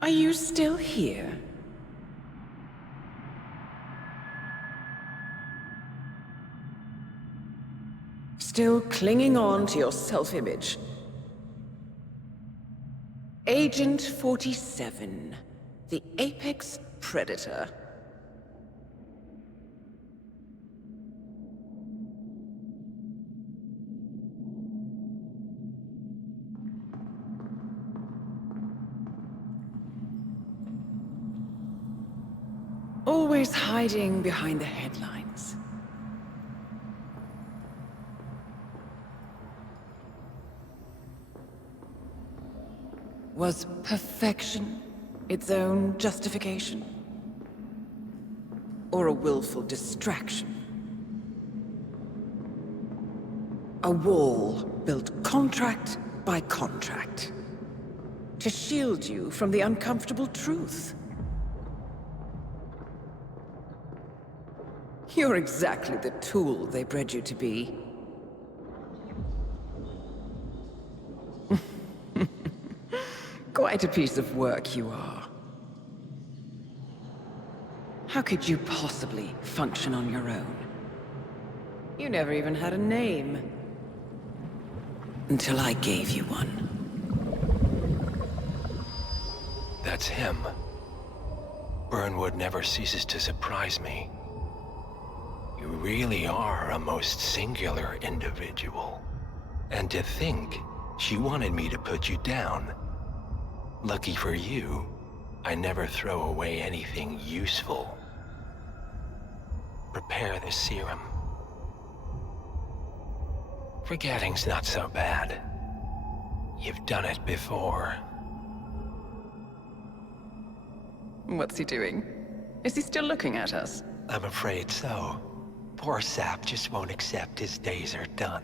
Are you still here? Still clinging on to your self-image? Agent 47, the apex predator. Always hiding behind the headlines. Was perfection its own justification? Or a willful distraction? A wall built contract by contract to shield you from the uncomfortable truth. You're exactly the tool they bred you to be. Quite a piece of work you are. How could you possibly function on your own? You never even had a name. Until I gave you one. That's him. Burnwood never ceases to surprise me. You really are a most singular individual. And to think, she wanted me to put you down. Lucky for you, I never throw away anything useful. Prepare the serum. Forgetting's not so bad. You've done it before. What's he doing? Is he still looking at us? I'm afraid so. Poor sap just won't accept his days are done.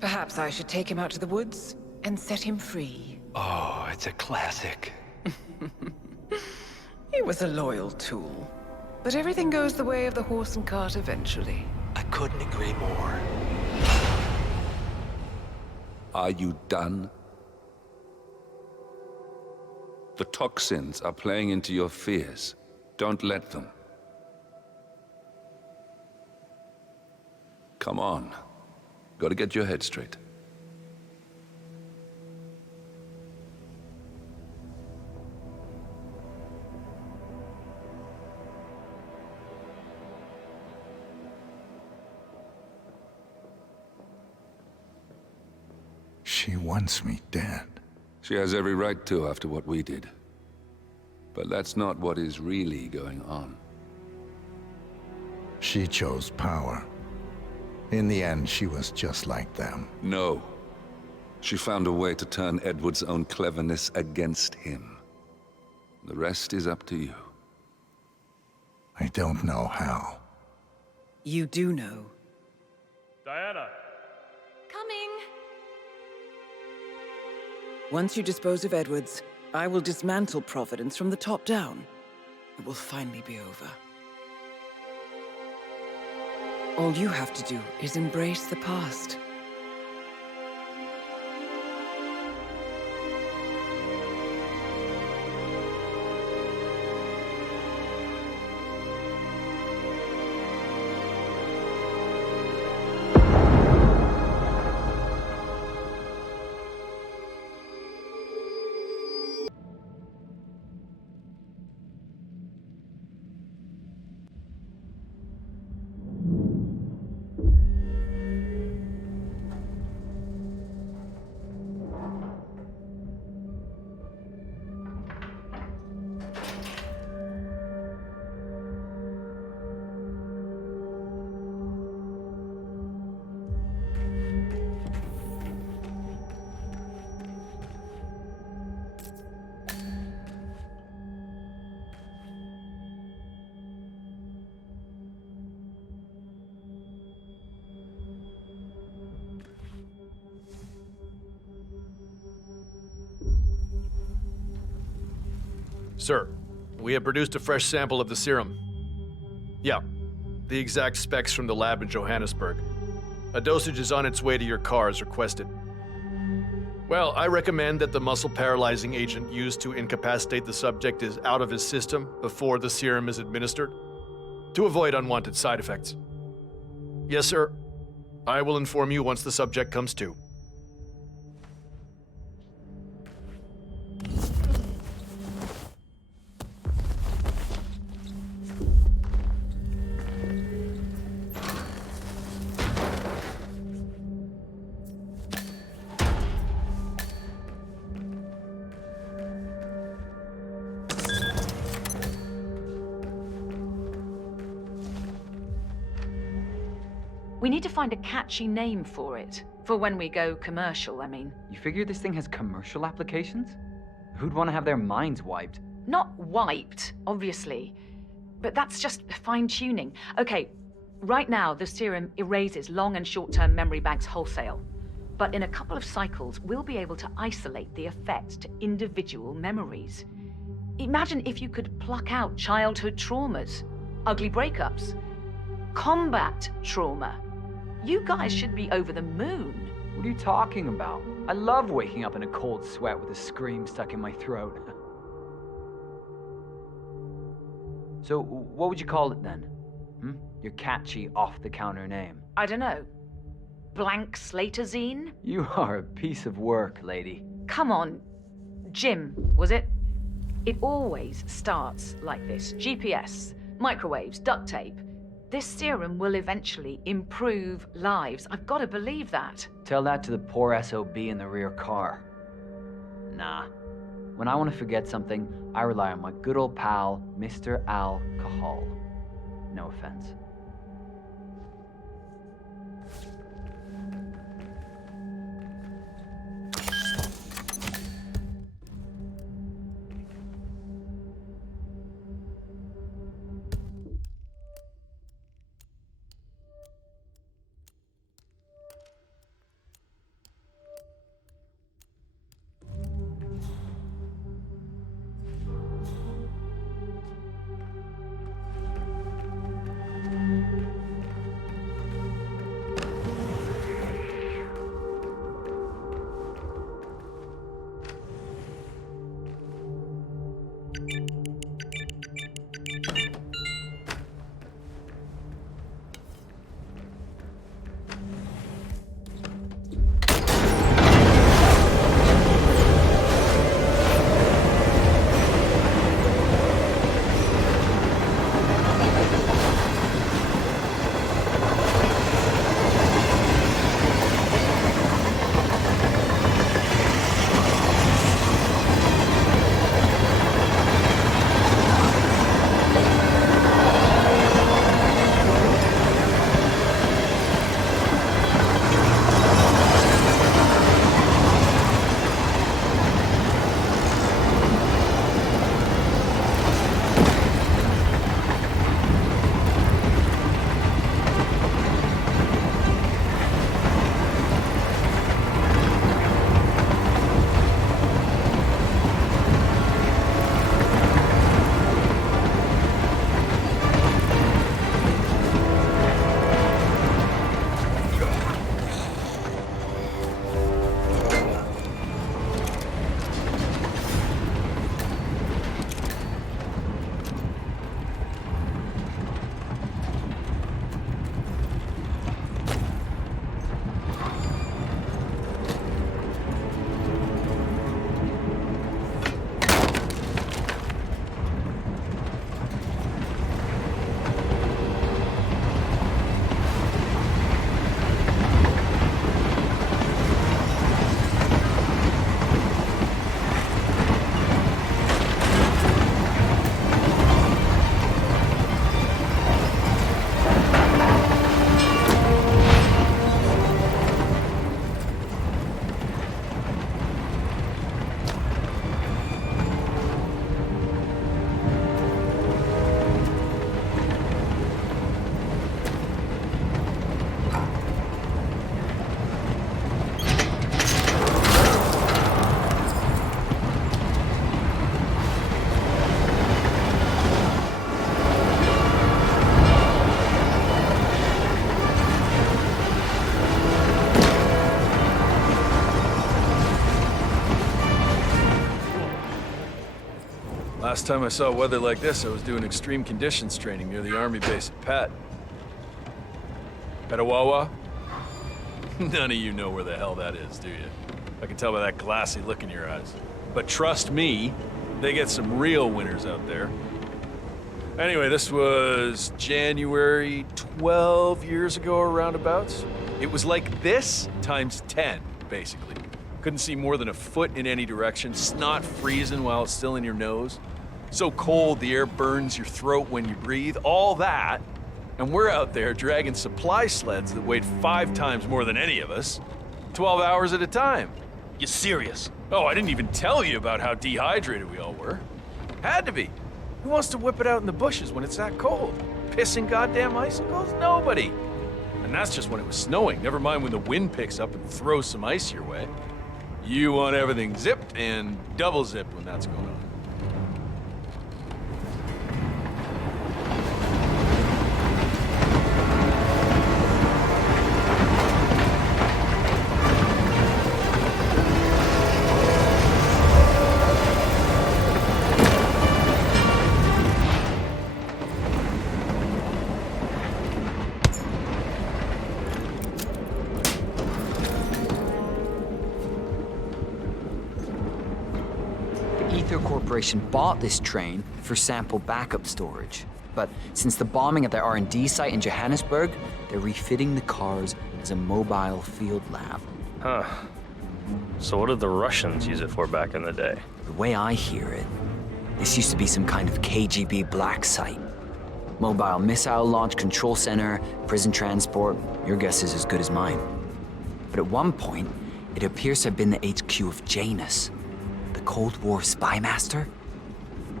Perhaps I should take him out to the woods and set him free. Oh, it's a classic. He was a loyal tool. But everything goes the way of the horse and cart eventually. I couldn't agree more. Are you done? The toxins are playing into your fears. Don't let them. Come on. Gotta get your head straight. She wants me dead. She has every right to after what we did. But that's not what is really going on. She chose power. In the end, she was just like them. No. She found a way to turn Edward's own cleverness against him. The rest is up to you. I don't know how. You do know. Diana! Coming! Once you dispose of Edwards, I will dismantle Providence from the top down. It will finally be over. All you have to do is embrace the past. Sir, we have produced a fresh sample of the serum. Yeah, the exact specs from the lab in Johannesburg. A dosage is on its way to your car as requested. Well, I recommend that the muscle paralyzing agent used to incapacitate the subject is out of his system before the serum is administered, to avoid unwanted side effects. Yes, sir. I will inform you once the subject comes to. We need to find a catchy name for it. For when we go commercial, I mean. You figure this thing has commercial applications? Who'd want to have their minds wiped? Not wiped, obviously. But that's just fine-tuning. Okay, right now the serum erases long and short-term memory banks wholesale. But in a couple of cycles, we'll be able to isolate the effect to individual memories. Imagine if you could pluck out childhood traumas, ugly breakups, combat trauma. You guys should be over the moon. What are you talking about? I love waking up in a cold sweat with a scream stuck in my throat. So, what would you call it then? Your catchy, off-the-counter name. I don't know. Blank Slaterzine? You are a piece of work, lady. Come on. Jim, was it? It always starts like this. GPS, microwaves, duct tape. This serum will eventually improve lives. I've got to believe that. Tell that to the poor SOB in the rear car. Nah. When I want to forget something, I rely on my good old pal, Mr. Alcohol. No offense. Last time I saw weather like this, I was doing extreme conditions training near the army base at Pat. Petawawa? None of you know where the hell that is, do you? I can tell by that glassy look in your eyes. But trust me, they get some real winners out there. Anyway, this was January 12 years ago or roundabouts. It was like this times 10, basically. Couldn't see more than a foot in any direction, snot freezing while it's still in your nose. So cold the air burns your throat when you breathe, all that. And we're out there dragging supply sleds that weighed 5 times more than any of us, 12 hours at a time. You serious? Oh, I didn't even tell you about how dehydrated we all were. Had to be. Who wants to whip it out in the bushes when it's that cold? Pissing goddamn icicles? Nobody. And that's just when it was snowing, never mind when the wind picks up and throws some ice your way. You want everything zipped and double zipped when that's going on. Corporation bought this train for sample backup storage. But since the bombing at their R&D site in Johannesburg, they're refitting the cars as a mobile field lab. Huh. So what did the Russians use it for back in the day? The way I hear it, this used to be some kind of KGB black site. Mobile missile launch control center, prison transport, your guess is as good as mine. But at one point, it appears to have been the HQ of Janus, the Cold War spy master?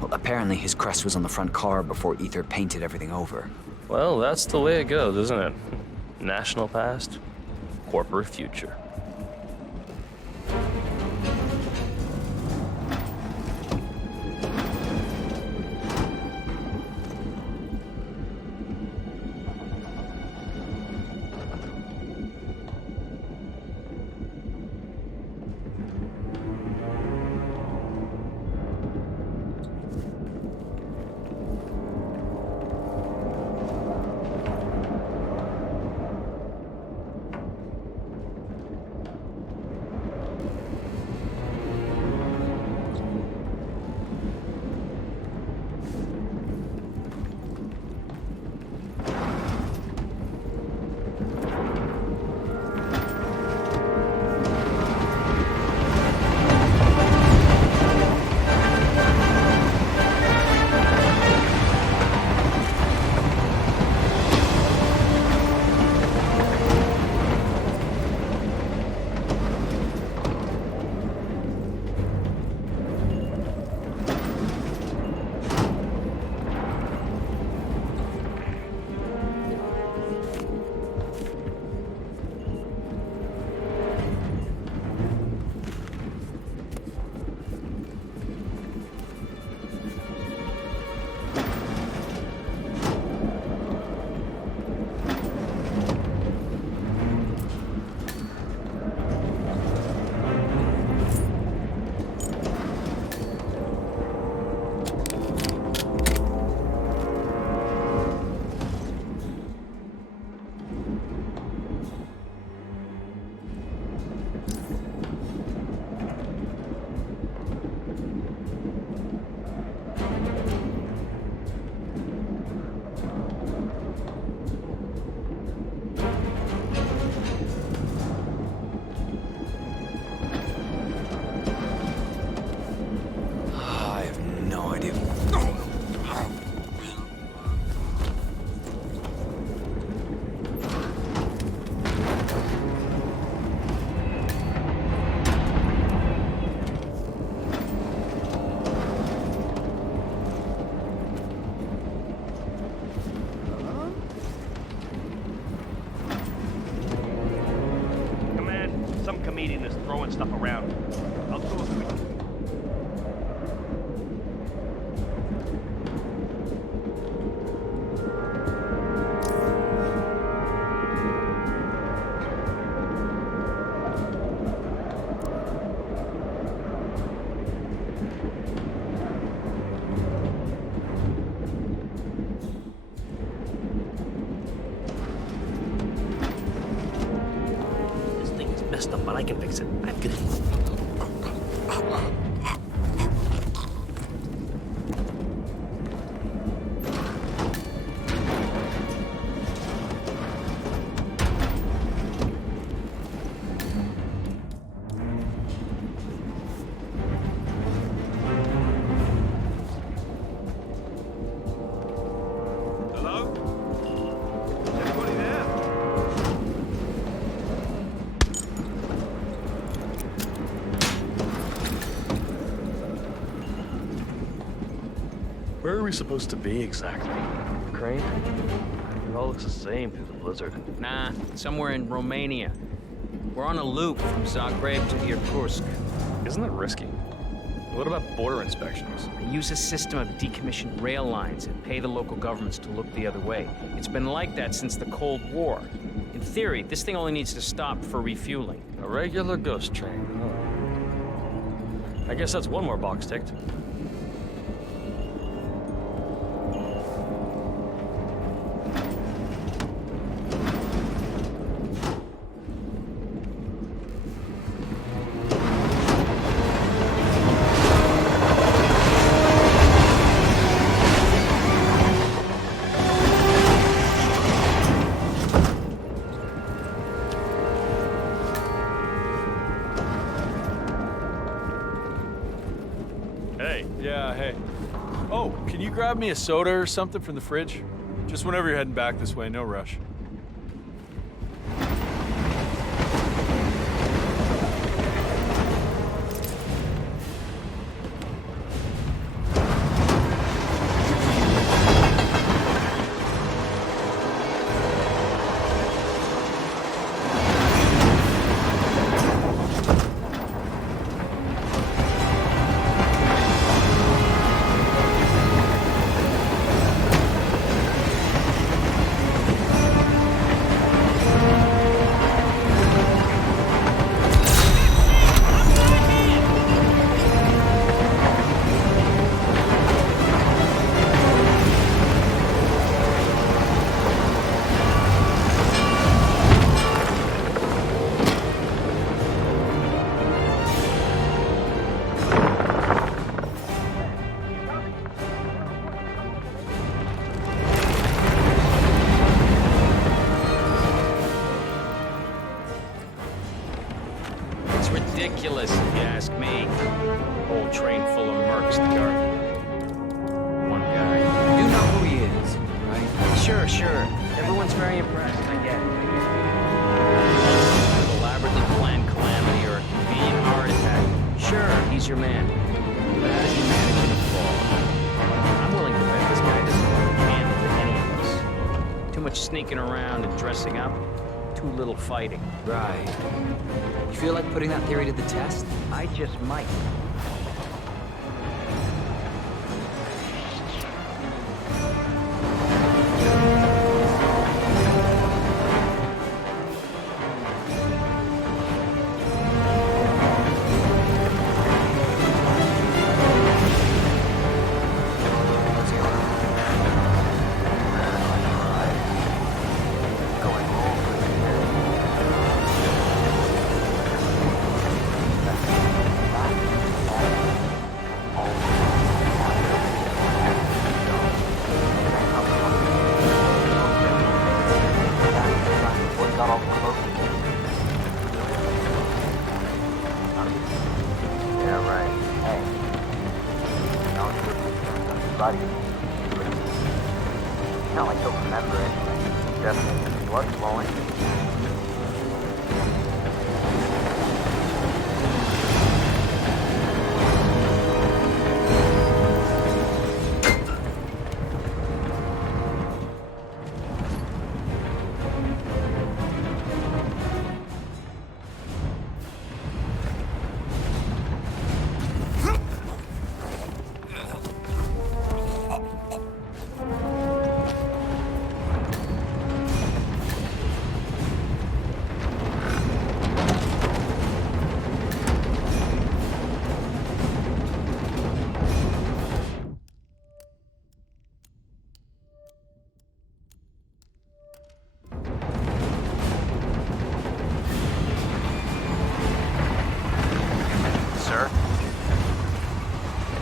Well, apparently his crest was on the front car before Ether painted everything over. Well, that's the way it goes, isn't it? National past, corporate future. Throwing stuff around. I'll do a quick. I can fix it. I'm good. Where are we supposed to be exactly? Ukraine? It all looks the same through the blizzard. Nah, somewhere in Romania. We're on a loop from Zagreb to Irkutsk. Isn't that risky? What about border inspections? They use a system of decommissioned rail lines and pay the local governments to look the other way. It's been like that since the Cold War. In theory, this thing only needs to stop for refueling. A regular ghost train. I guess that's one more box ticked. Hey. Oh, can you grab me a soda or something from the fridge? Just whenever you're heading back this way, no rush. Ridiculous, if you ask me. Whole train full of mercs to guard. One guy. You know who he is, right? Sure. Everyone's very impressed, I get it. An elaborately planned calamity or a convenient heart attack. Sure, he's your man. But how does he manage in a fall? I'm willing to bet this guy doesn't have a hand for any of us. Too much sneaking around and dressing up. Too little fighting. Right. You feel like putting that theory to the test? I just might. Not like he'll remember it. Definitely his blood flowing.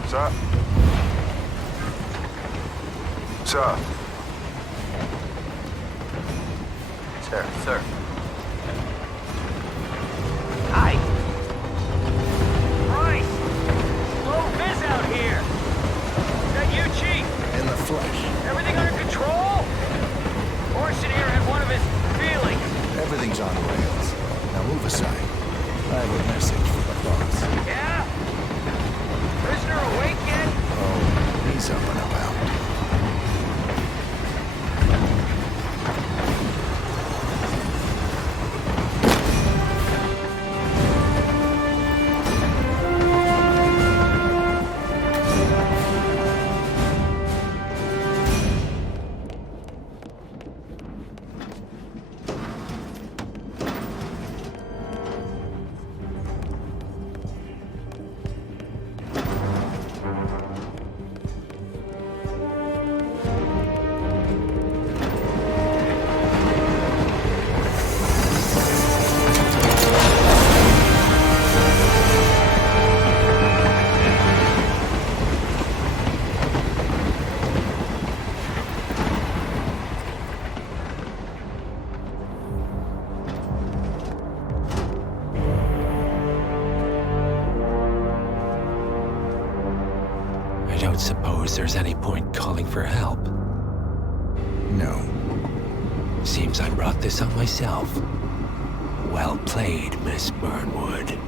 Sir? Sir? Sir. Hi. Christ! Low vis out here! Is that you, Chief? In the flesh. Everything under control? Orson here had one of his feelings. Everything's on rails. Now move aside. I have a message for the boss. Yeah? Prisoner awake yet? Oh, he's up and about. I don't suppose there's any point calling for help. No. Seems I brought this on myself. Well played, Miss Burnwood.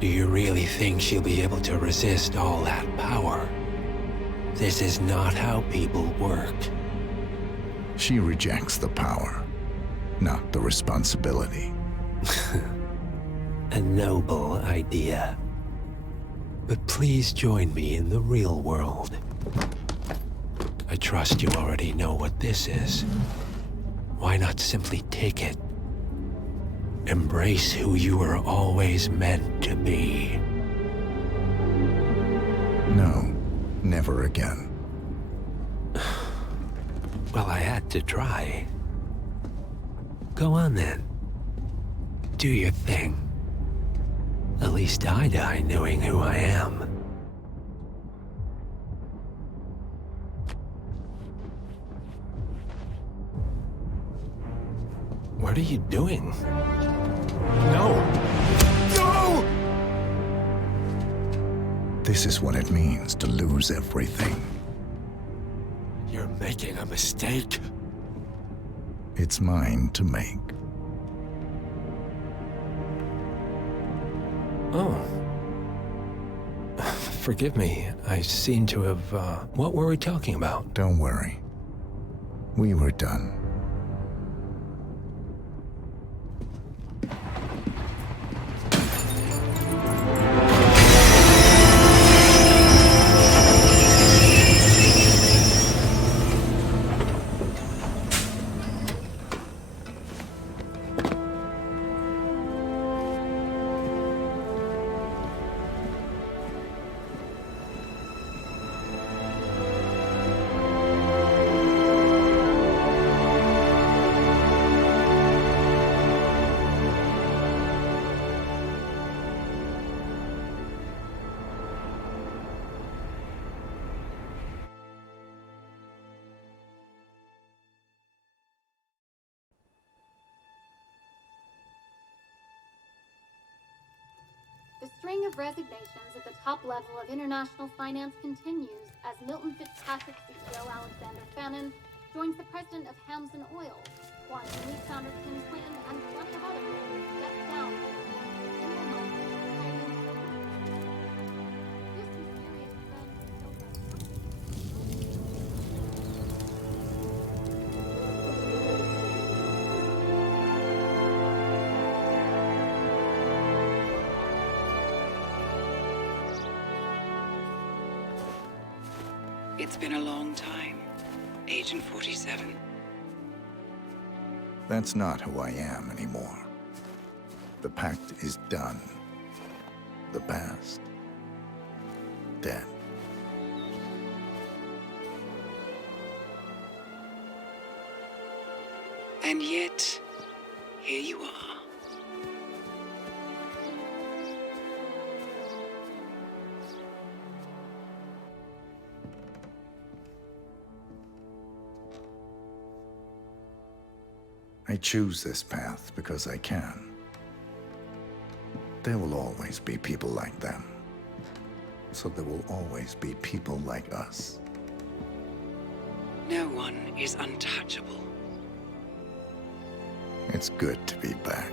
Do you really think she'll be able to resist all that power? This is not how people work. She rejects the power, not the responsibility. A noble idea. But please join me in the real world. I trust you already know what this is. Why not simply take it? Embrace who you were always meant to be. No, never again. Well, I had to try. Go on then. Do your thing. At least I die knowing who I am. What are you doing? No! No! This is what it means to lose everything. You're making a mistake. It's mine to make. Oh. Forgive me. I seem to have, What were we talking about? Don't worry. We were done. The string of resignations at the top level of international finance continues as Milton Fitzpatrick CEO Alexander Fannin joins the president of Hamson Oil, Quantum Leap founder Tim Quinn, and a bunch of others step down from the single moment This mysterious It's been a long time, Agent 47. That's not who I am anymore. The pact is done. The past, dead. And yet, here you are. I choose this path because I can. There will always be people like them. So there will always be people like us. No one is untouchable. It's good to be back.